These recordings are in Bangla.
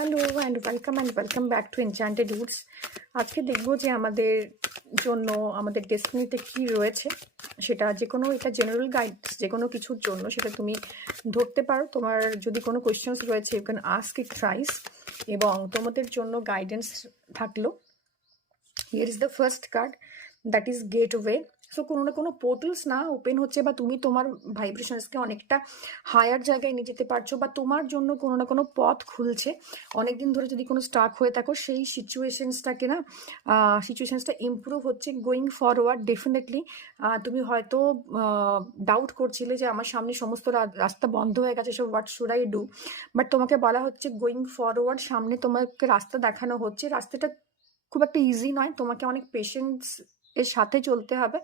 Hello and welcome back to enchanted Woods. আজকে দেখবো যে আমাদের জন্য আমাদের ডেস্টিনিতে কি রয়েছে, সেটা যে কোনো এটা জেনারেল গাইডস যে কোনো কিছুর জন্য সেটা তুমি ধরতে পারো। তোমার যদি কোনো কোয়েশ্চেন্স রয়েছে you can ask it thrice, এবং তোমাদের জন্য গাইডেন্স থাকলো। Here is the first card, that is gateway. So কোনো না কোনো পোর্টালস না ওপেন হচ্ছে, বা তুমি তোমার ভাইব্রেশনসকে অনেকটা হায়ার জায়গায় নিয়ে যেতে পারছো, বা তোমার জন্য কোনো না কোনো পথ খুলছে। অনেকদিন ধরে যদি কোনো স্টাক হয়ে থাকো সেই সিচুয়েশনসটাকে না সিচুয়েশনসটা ইমপ্রুভ হচ্ছে গোয়িং ফরওয়ার্ড। ডেফিনেটলি তুমি হয়তো ডাউট করছিলে যে আমার সামনে সমস্ত রাস্তা বন্ধ হয়ে গেছে, so what should I do. But তোমাকে বলা হচ্ছে গোয়িং ফরওয়ার্ড, সামনে তোমাকে রাস্তা দেখানো হচ্ছে। রাস্তাটা খুব একটা ইজি নয়, তোমাকে অনেক পেশেন্স এর সাথে চলতে হবে।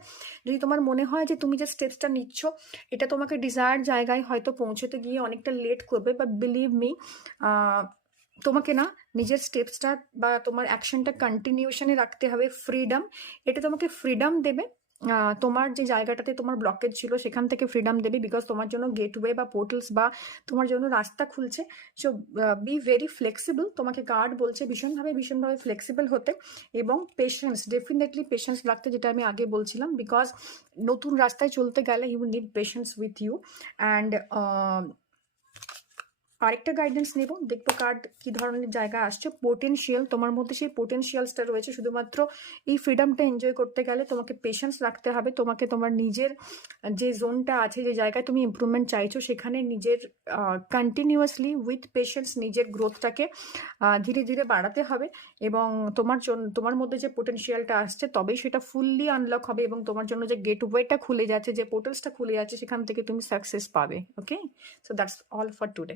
যদি তোমার মনে হয় যে তুমি যে স্টেপসটা নিচ্ছ এটা তোমাকে ডিজায়ার জায়গায় হয়তো পৌঁছতে গিয়ে অনেকটা লেট করবে, বাট বিলিভ মি তোমাকে না নিজের স্টেপসটা বা তোমার অ্যাকশনটা কন্টিনিউশনে রাখতে হবে। ফ্রিডম, এটা তোমাকে ফ্রিডম দেবে। তোমার যে জায়গাটাতে তোমার ব্লকেজ ছিল সেখান থেকে ফ্রিডম দেবে, বিকজ তোমার জন্য গেটওয়ে বা পোর্টালস বা তোমার জন্য রাস্তা খুলছে। So be very flexible. তোমাকে গার্ড বলছে ভীষণভাবে ফ্লেক্সিবল হতে, এবং পেশেন্স, ডেফিনেটলি পেশেন্স রাখতে, যেটা আমি আগে বলছিলাম, বিকজ নতুন রাস্তায় চলতে গেলে you need patience with you. And আরেকটা গাইডেন্স নেব, দেখবো কার্ড কি ধরনের জায়গা আসছে। পোটেনশিয়াল, তোমার মধ্যে সেই পোটেনশিয়ালসটা রয়েছে। শুধুমাত্র এই ফ্রিডমটা এনজয় করতে গেলে তোমাকে পেশেন্স রাখতে হবে। তোমাকে তোমার নিজের যে জোনটা আছে, যে জায়গায় তুমি ইমপ্রুভমেন্ট চাইছো, সেখানে নিজের কন্টিনিউয়াসলি উইথ পেশেন্স নিজের গ্রোথটাকে ধীরে ধীরে বাড়াতে হবে। এবং তোমার মধ্যে যে পোটেনশিয়ালটা আসছে তবেই সেটা ফুললি আনলক হবে, এবং তোমার জন্য যে গেটওয়েটা খুলে যাচ্ছে, যে পোর্টালসটা খুলে যাচ্ছে, সেখান থেকে তুমি সাকসেস পাবে। Okay, so that's all for today.